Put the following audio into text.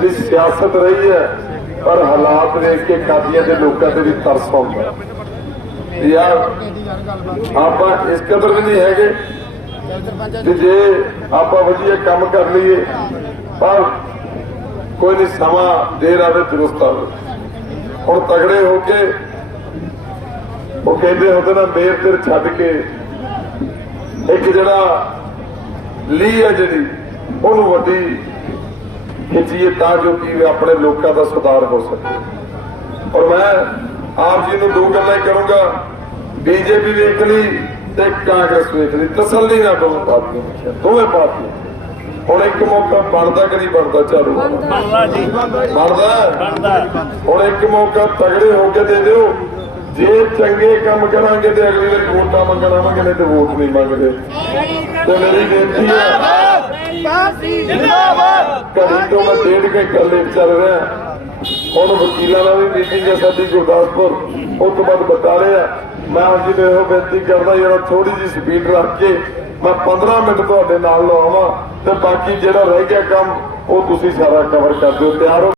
ਦੀ ਸਿਆਸਤ ਰਹੀ ਹੈ, ਪਰ ਹਾਲਾਤ ਵੇਖ ਕੇ ਕਾਦੀਆਂ ਦੇ ਲੋਕਾਂ ਤੇ ਵੀ ਤਰਸ ਆਉਂਦਾ ਯਾਰ, ਆਪਾਂ ਇਸ ਕਦਰ ਵੀ ਨਹੀਂ ਹੈਗੇ ਕਿ ਜੇ ਆਪਾਂ ਵਧੀਆ ਕੰਮ ਕਰ ਲਈਏ, ਪਰ ਕੋਈ ਨਹੀਂ ਸਮਾਂ ਦੇਰ ਆਵੇ ਦਰੁਸਤ ਆਵੇ ਹੁਣ ਤਗੜੇ ਹੋ ਕੇ ਉਹ ਕਹਿੰਦੇ ਹੁੰਦੇ ਨਾ, ਮੇਰ ਤੇ ਛੱਡ ਕੇ ਇੱਕ ਜਿਹੜਾ ਲੀ ਹੈ ਜਿਹੜੀ, ਉਹਨੂੰ ਵੱਡੀ ਖਿੱਚੀਏ ਤਾਂ ਜੋ ਕਿ ਆਪਣੇ ਲੋਕਾਂ ਦਾ ਸੁਧਾਰ ਹੋ ਸਕੇ। ਔਰ ਮੈਂ ਆਪ ਜੀ ਨੂੰ ਦੋ ਗੱਲਾਂ ਹੀ ਕਰੂੰਗਾ। ਬੀਜੇਪੀ ਵੇਖ ਲਈ ਤੇ ਕਾਂਗਰਸ ਵੇਖ ਲਈ। ਤਸੱਲੀ ਨਾਲ ਦੋਵੇਂ ਪਾਰਟੀਆਂ ਦੋਵੇਂ ਪਾਰਟੀਆਂ। ਹੁਣ ਇੱਕ ਮੌਕਾ ਬਣਦਾ ਕਿ ਨਹੀਂ ਬਣਦਾ ਚਾਲੂ ਬਣਦਾ। ਜੀ। ਬਣਦਾ? ਬਣਦਾ। ਹੁਣ ਇੱਕ ਮੌਕਾ ਤਗੜੇ ਹੋ ਕੇ ਦੇ ਦਿਓ। ਜੇ ਚੰਗੇ ਕੰਮ ਕਰਾਂਗੇ ਤੇ ਅਗਲੀ ਵਾਰ ਵੋਟਾਂ ਮੰਗਣ ਆਵਾਂਗੇ ਨਹੀਂ ਤੇ ਵੋਟ ਨਹੀਂ ਮੰਗਦੇ। ਤੇ ਮੇਰੀ ਬੇਨਤੀ ਹੈ ਘੜੀ ਤੋਂ ਮੈਂ ਡੇਢ ਕੇ ਗੱਲੇ ਚੱਲ ਰਿਹਾ। ਹੁਣ ਵਕੀਲਾਂ ਨਾਲ ਵੀ ਮੀਟਿੰਗ ਹੈ ਸਾਡੀ ਗੁਰਦਾਸਪੁਰ। ਉਸ ਤੋਂ ਬਾਅਦ ਬਤਾ ਰਿਹਾ। ਮੈਂ ਅੱਜ ਜੀ ਇਹੋ ਬੇਨਤੀ ਕਰਦਾ ਜਿਹੜਾ ਥੋੜੀ ਜਿਹੀ ਸਪੀਡ ਰੱਖ ਕੇ ਮੈਂ 15 ਮਿੰਟ ਤੁਹਾਡੇ ਨਾਲ ਲਵਾਵਾਂ ਤੇ ਬਾਕੀ ਜਿਹੜਾ ਰਹਿ ਗਿਆ ਕੰਮ ਉਹ ਤੁਸੀਂ ਸਾਰਾ ਕਵਰ ਕਰ ਦਿਓ। ਤਿਆਰ ਹੋ